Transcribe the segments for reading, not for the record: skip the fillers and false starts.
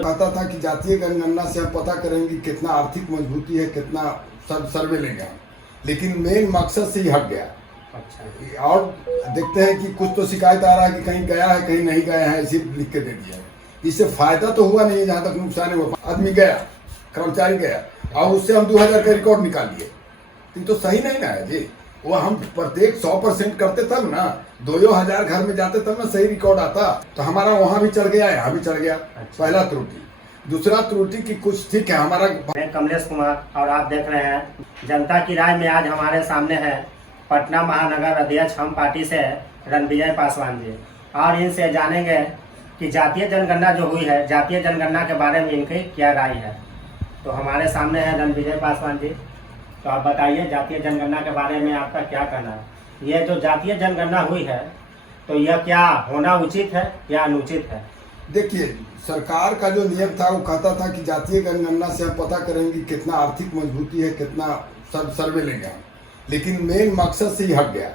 कहता था कि जातीय जनगणना से हम पता करेंगे कितना आर्थिक मजबूती है, कितना सर्वे लेंगे हम, लेकिन मेन मकसद से ही हट गया। अच्छा, और देखते हैं कि कुछ तो शिकायत आ रहा है कि कहीं गया है कहीं नहीं गया है, इसी लिख के दे दिया है। इससे फायदा तो हुआ नहीं, जहाँ तक नुकसान हुआ। आदमी गया, कर्मचारी गया और उससे हम 2000 का रिकॉर्ड निकाल लिए, तो सही नहीं ना है जी। वो हम प्रत्येक 100% करते तब ना, 2000 घर में जाते तब ना सही रिकॉर्ड आता। तो हमारा वहाँ भी चढ़ गया, यहाँ भी चढ़ गया। पहला त्रुटि। दूसरा त्रुटि की कुछ ठीक है हमारा। मैं कमलेश कुमार और आप देख रहे हैं जनता की राय में। आज हमारे सामने है पटना महानगर अध्यक्ष हम पार्टी से रणविजय पासवान जी, और इनसे जानेंगे कि जातीय जनगणना जो हुई है, जातीय जनगणना के बारे में इनकी क्या राय है। तो हमारे सामने है रणविजय पासवान जी। तो आप बताइए जातीय जनगणना के बारे में आपका क्या कहना है। ये जो जातीय जनगणना हुई है तो यह क्या होना उचित है या अनुचित है? देखिए, सरकार का जो नियम था वो कहता था कि जातीय जनगणना से हम पता करेंगे कितना आर्थिक मजबूती है, कितना सर्वे लेंगे हम, लेकिन मेन मकसद से ही हट गया।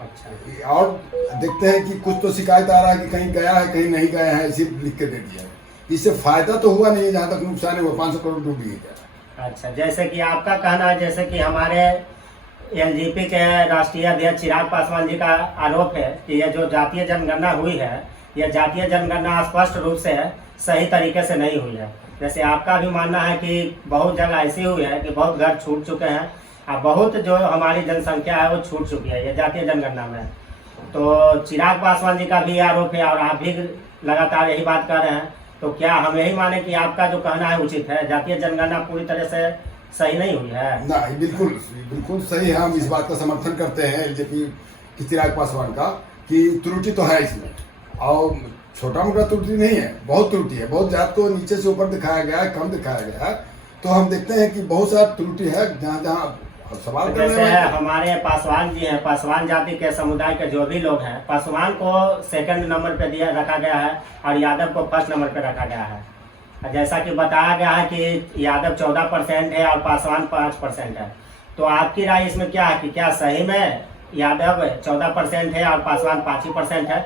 अच्छा, और देखते हैं कि कुछ तो शिकायत आ रहा है कि कहीं गया है कहीं नहीं गया है, इसी लिख के दे दिया है। इससे फायदा तो हुआ नहीं, जहाँ तक नुकसान हुआ। 500 करोड़ डूब गया। अच्छा, जैसे कि आपका कहना है, जैसे कि हमारे एलजेपी के राष्ट्रीय अध्यक्ष चिराग पासवान जी का आरोप है कि यह जो जातीय जनगणना हुई है, यह जातीय जनगणना स्पष्ट रूप से सही तरीके से नहीं हुई है। जैसे आपका भी मानना है कि बहुत जगह ऐसी हुई है कि बहुत घर छूट चुके हैं और बहुत जो हमारी जनसंख्या है वो छूट चुकी है ये जातीय जनगणना में। तो चिराग पासवान जी का भी आरोप है और आप भी लगातार यही बात कर रहे हैं। तो क्या हम यही माने कि आपका जो कहना है उचित है, जातीय जनगणना पूरी तरह से सही नहीं हुई है? नहीं, बिल्कुल बिल्कुल सही है। हम इस बात का समर्थन करते हैं एलजेपी की चिराग पासवान का कि त्रुटि तो है इसमें, और छोटा मोटा त्रुटि नहीं है, बहुत त्रुटि है। बहुत जात को नीचे से ऊपर दिखाया गया है, कम दिखाया गया है। तो हम देखते हैं कि बहुत सारा त्रुटि है जहाँ जहाँ सवाल तो जैसे हमारे पासवान जी हैं, पासवान जाति के समुदाय के जो भी लोग हैं, पासवान को सेकंड नंबर पे दिया रखा गया है और यादव को फर्स्ट नंबर पे रखा गया है। जैसा कि बताया गया है कि यादव 14% है और पासवान 5% है। तो आपकी राय इसमें क्या है कि क्या सही में यादव 14% है और पासवान 5% है?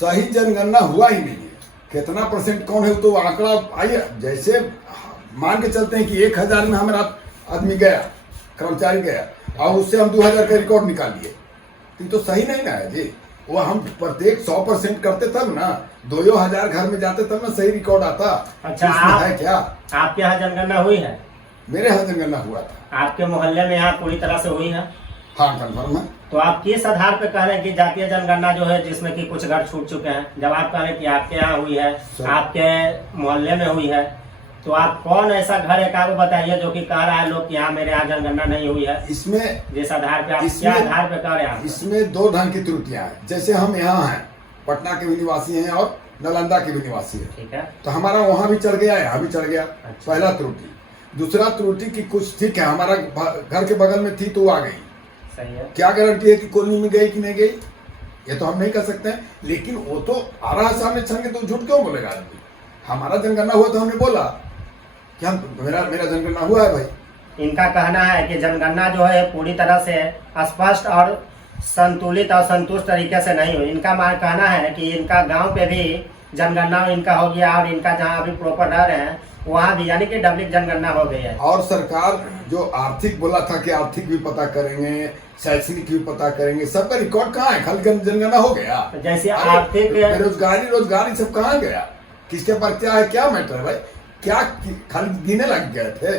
सही जनगणना हुआ ही नहीं है। कितना परसेंट कौन है तो आंकड़ा आइए, जैसे मान के चलते हैं कि 1000 में हमारा आदमी गया, कर्मचारी गया और उससे हम 2000 का रिकॉर्ड निकाल लिए, तो सही नहीं ना है जी। वो हम प्रत्येक 100% करते तब ना, 2000 घर में जाते तब ना सही रिकॉर्ड आता। अच्छा, है क्या आपके यहाँ जनगणना हुई है? मेरे यहाँ जनगणना हुआ था। आपके मोहल्ले में यहाँ पूरी तरह से हुई है? हाँ, कन्फर्म है। तो आप किस आधार पे कह रहे हैं कि जातीय जनगणना जो है जिसमें कि कुछ घर छूट चुके हैं, जब आप कह रहे हैं कि आपके यहाँ हुई है, आपके मोहल्ले में हुई है, तो आप कौन ऐसा घर एक आगे बताइए जो कि कह रहा है लोग कि यहाँ मेरे यहाँ जनगणना नहीं हुई है? इसमें जिस आधार पे आप क्या आधार पे कह रहे हैं? इसमें 2 ढंग की त्रुटियां हैं। जैसे हम यहाँ हैं, पटना के भी निवासी हैं और नालंदा के भी निवासी हैं, ठीक है। तो हमारा वहाँ भी चढ़ गया, यहाँ भी चढ़ गया। अच्छा। पहला त्रुटि। दूसरा त्रुटि की कुछ ठीक है, हमारा घर के बगल में थी तो आ गई। सही है। क्या गारंटी है कि कॉलोनी में गई कि नहीं गई, ये तो हम नहीं कर सकते हैं। लेकिन वो तो आ रहा है सामने छंगे, तो झूठ क्यों बोलेगा आदमी? हमारा जनगणना हुआ तो हमने बोला कि हम मेरा जनगणना हुआ है भाई। इनका कहना है कि जनगणना जो है पूरी तरह से स्पष्ट और संतुलित और संतुष्ट तरीके से नहीं हुई। इनका कहना है कि इनका गांव पे भी जनगणना इनका हो गया और इनका जहां अभी प्रॉपर रह रहे हैं वहां भी, यानी कि डबल जनगणना हो गई है। और सरकार जो आर्थिक बोला था कि आर्थिक भी पता करेंगे, शैक्षणिक भी पता करेंगे, सबका रिकॉर्ड कहाँ है? खाली जनगणना हो गया। जैसे आर्थिक रोजगारी सब कहाँ गया? किसके पास क्या है, क्या मैटर है भाई? क्या खाली गिने लग गए थे?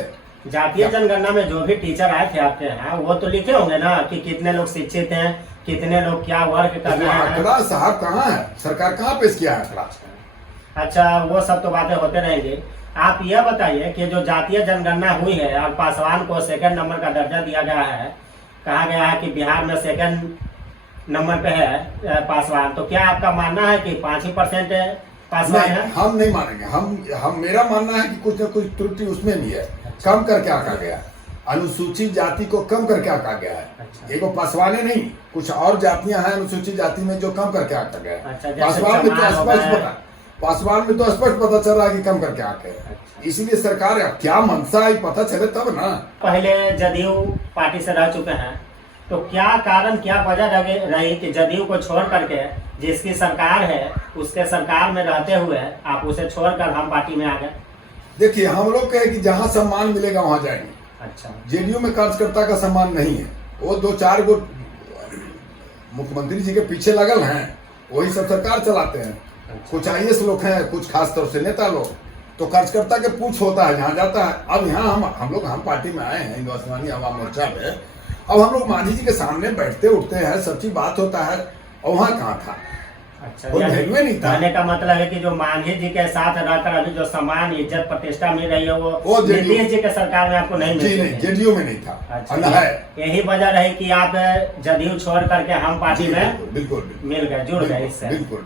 जातीय जनगणना में जो भी टीचर आए थे आपके यहाँ, वो तो लिखे होंगे ना कि कितने लोग शिक्षित हैं, कितने लोग क्या वर्क कर रहे हैं। आंकड़ा साहब कहाँ है? सरकार कहाँ पेश किया है आंकड़ा? अच्छा, वो सब तो बातें होते रहेंगे। आप यह बताइए कि जो जातीय जनगणना हुई है और पासवान को सेकंड नंबर का दर्जा दिया गया है, कहा गया है कि बिहार में सेकंड नंबर पे है पासवान, तो क्या आपका मानना है कि 5% पासवान है? हम नहीं मानेंगे। हम मेरा मानना है कि कुछ न कुछ त्रुटि उसमें भी है। कम करके आका गया, अनुसूचित जाति को कम करके आका गया है। अच्छा। एगो पासवाने नहीं, कुछ और जातियां हैं अनुसूचित जाति में जो कम करके आका गया है। अच्छा, पासवान में तो स्पष्ट पता चल रहा है कि कम करके आके। इसलिए सरकार क्या मंशा है पता चले तब ना। पहले जदयू पार्टी से रह चुके हैं, तो क्या कारण, क्या वजह रही कि जदयू को छोड़ करके जिसकी सरकार है उसके सरकार में रहते हुए आप उसे छोड़कर हम पार्टी में आ गए? देखिए हम लोग कहे कि जहाँ सम्मान मिलेगा वहाँ जाएंगे। अच्छा जेडीयू में कार्यकर्ता का सम्मान नहीं है, वो 2-4 गो मुख्यमंत्री जी के पीछे लगल हैं, वही सब सरकार चलाते हैं। कुछ IAS लोग हैं, कुछ खास तौर से नेता लोग, तो कार्यकर्ता के पूछ होता है जहाँ जाता है। अब यहाँ हम पार्टी में आए हैं हिंदुस्तानी आवाम मोर्चा पे, अब हम लोग मांझी जी के सामने बैठते उठते हैं, सब चीज बात होता है, और वहाँ कहाँ था? अच्छा, कोई वैल्यू नहीं था। कहने का मतलब है कि जो मांझी जी के साथ रहकर अभी जो सम्मान इज्जत प्रतिष्ठा मिल रही है वो नीतीश जी के सरकार में आपको नहीं मिली? नहीं, जेडीयू में नहीं था। अच्छा, है यही वजह रही कि आप जदयू छोड़ करके हम पार्टी में बिल्कुल मिल गए, जुड़ गए इससे। बिल्कुल।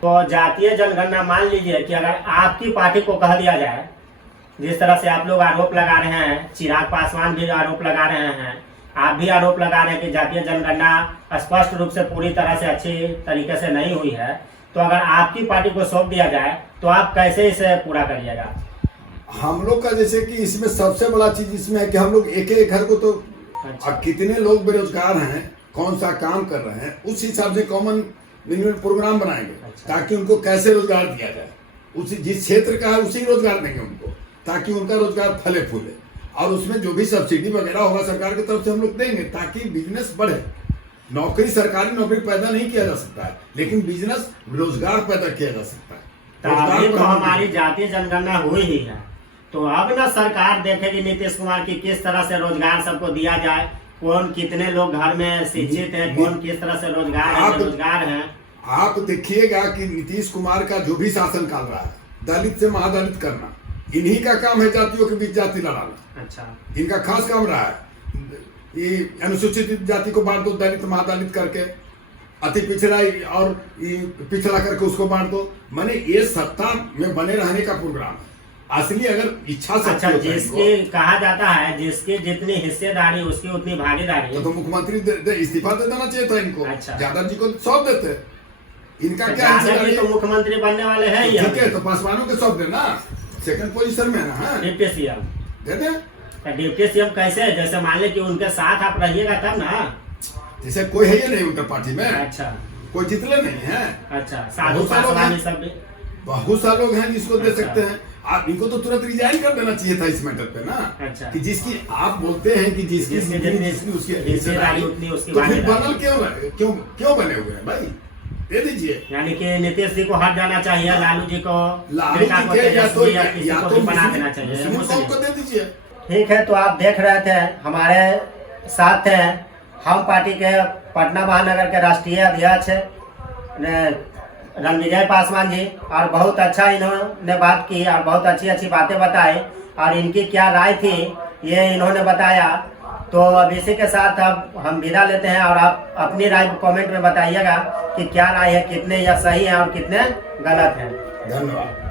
तो जातीय जनगणना मान लीजिए कि अगर आपकी पार्टी को कह दिया जाए, जिस तरह से आप लोग आरोप लगा रहे हैं, चिराग पासवान भी आरोप लगा रहे हैं, आप भी आरोप लगा रहे हैं कि जातीय जनगणना स्पष्ट रूप से पूरी तरह से अच्छी तरीके से नहीं हुई है, तो अगर आपकी पार्टी को सौंप दिया जाए तो आप कैसे इसे पूरा करिएगा? हम लोग का जैसे कि इसमें सबसे बड़ा चीज इसमें है कि हम लोग एक घर को तो अच्छा। अब कितने लोग बेरोजगार हैं, कौन सा काम कर रहे हैं, उस हिसाब से कॉमन मिनिमम प्रोग्राम बनाएंगे। अच्छा। ताकि उनको कैसे रोजगार दिया जाए, उसी जिस क्षेत्र का है उसी रोजगार देंगे उनको, ताकि उनका रोजगार फले फूले। और उसमें जो भी सब्सिडी वगैरह होगा सरकार की तरफ से हम लोग देंगे, ताकि बिजनेस बढ़े। नौकरी, सरकारी नौकरी पैदा नहीं किया जा सकता है, लेकिन बिजनेस रोजगार पैदा किया जा सकता है। अभी तो हमारी जातीय जनगणना हुई ही है, तो अब ना सरकार देखेगी नीतीश कुमार की किस तरह से रोजगार सबको दिया जाए, कौन कितने लोग घर में शिक्षित है, कौन किस तरह से रोजगार है। आप देखिएगा कि नीतीश कुमार का जो भी शासन काल रहा है, दलित से महादलित करना, इन्हीं का काम है, जातियों के बीच जाति लड़ाना। अच्छा, इनका खास काम रहा है। ये अनुसूचित जाति को बांट दो, दलित महादलित करके, अति पिछड़ा और पिछड़ा करके उसको बांट दो। माने ये सत्ता में बने रहने का प्रोग्राम है। असली अगर इच्छा अच्छा, जिसकी कहा जाता है जिसकी जितनी हिस्सेदारी उसकी उतनी भागीदारी, तो मुख्यमंत्री इस्तीफा दे देना चाहिए था इनको। अच्छा। यादव जी को सौंप देते, इनका क्या हिस्सेदारी? तो मुख्यमंत्री बनने वाले हैं, ठीक है, तो पासवानों के सौंप देना, सेकंड पोजीशन में ना डिप्टी सीएम। दे दे। डिप्टी सीएम कैसे? जैसे मान ले कि उनके साथ आप रहिएगा तब ना। जैसे कोई है ही नहीं उनके पार्टी में। अच्छा, कोई जितले नहीं है। अच्छा, साधु पासवान सब बहुत सारे लोग हैं जिसको दे अच्छा। सकते हैं। आप इनको तो तुरंत रिजाइन कर देना चाहिए था इस मैटर पे ना। अच्छा। कि जिसकी आप बोलते हैं कि जिसकी उसकी हिस्सेदारी उतनी उसकी तो फिर भागीदारी। बनल क्यों बने हुए हैं भाई? दे दीजिए। यानी कि नीतीश जी को हट जाना चाहिए, लालू जी को, लालू बेटा जी को, के या तो तेजस्वी या किसी को भी बना देना चाहिए। मुस्लिम कौम को दे दीजिए। ठीक है, तो आप देख रहे थे हमारे साथ थे हम पार्टी के पटना महानगर के राष्ट्रीय अध्यक्ष रणविजय पासवान जी, और बहुत अच्छा इन्होंने बात की और बहुत अच्छी अच्छी बातें बताई, और इनकी क्या राय थी ये इन्होंने बताया। तो अब इसी के साथ अब हम विदा लेते हैं, और आप अपनी राय कमेंट में बताइएगा कि क्या राय है, कितने यह सही है और कितने गलत हैं। धन्यवाद।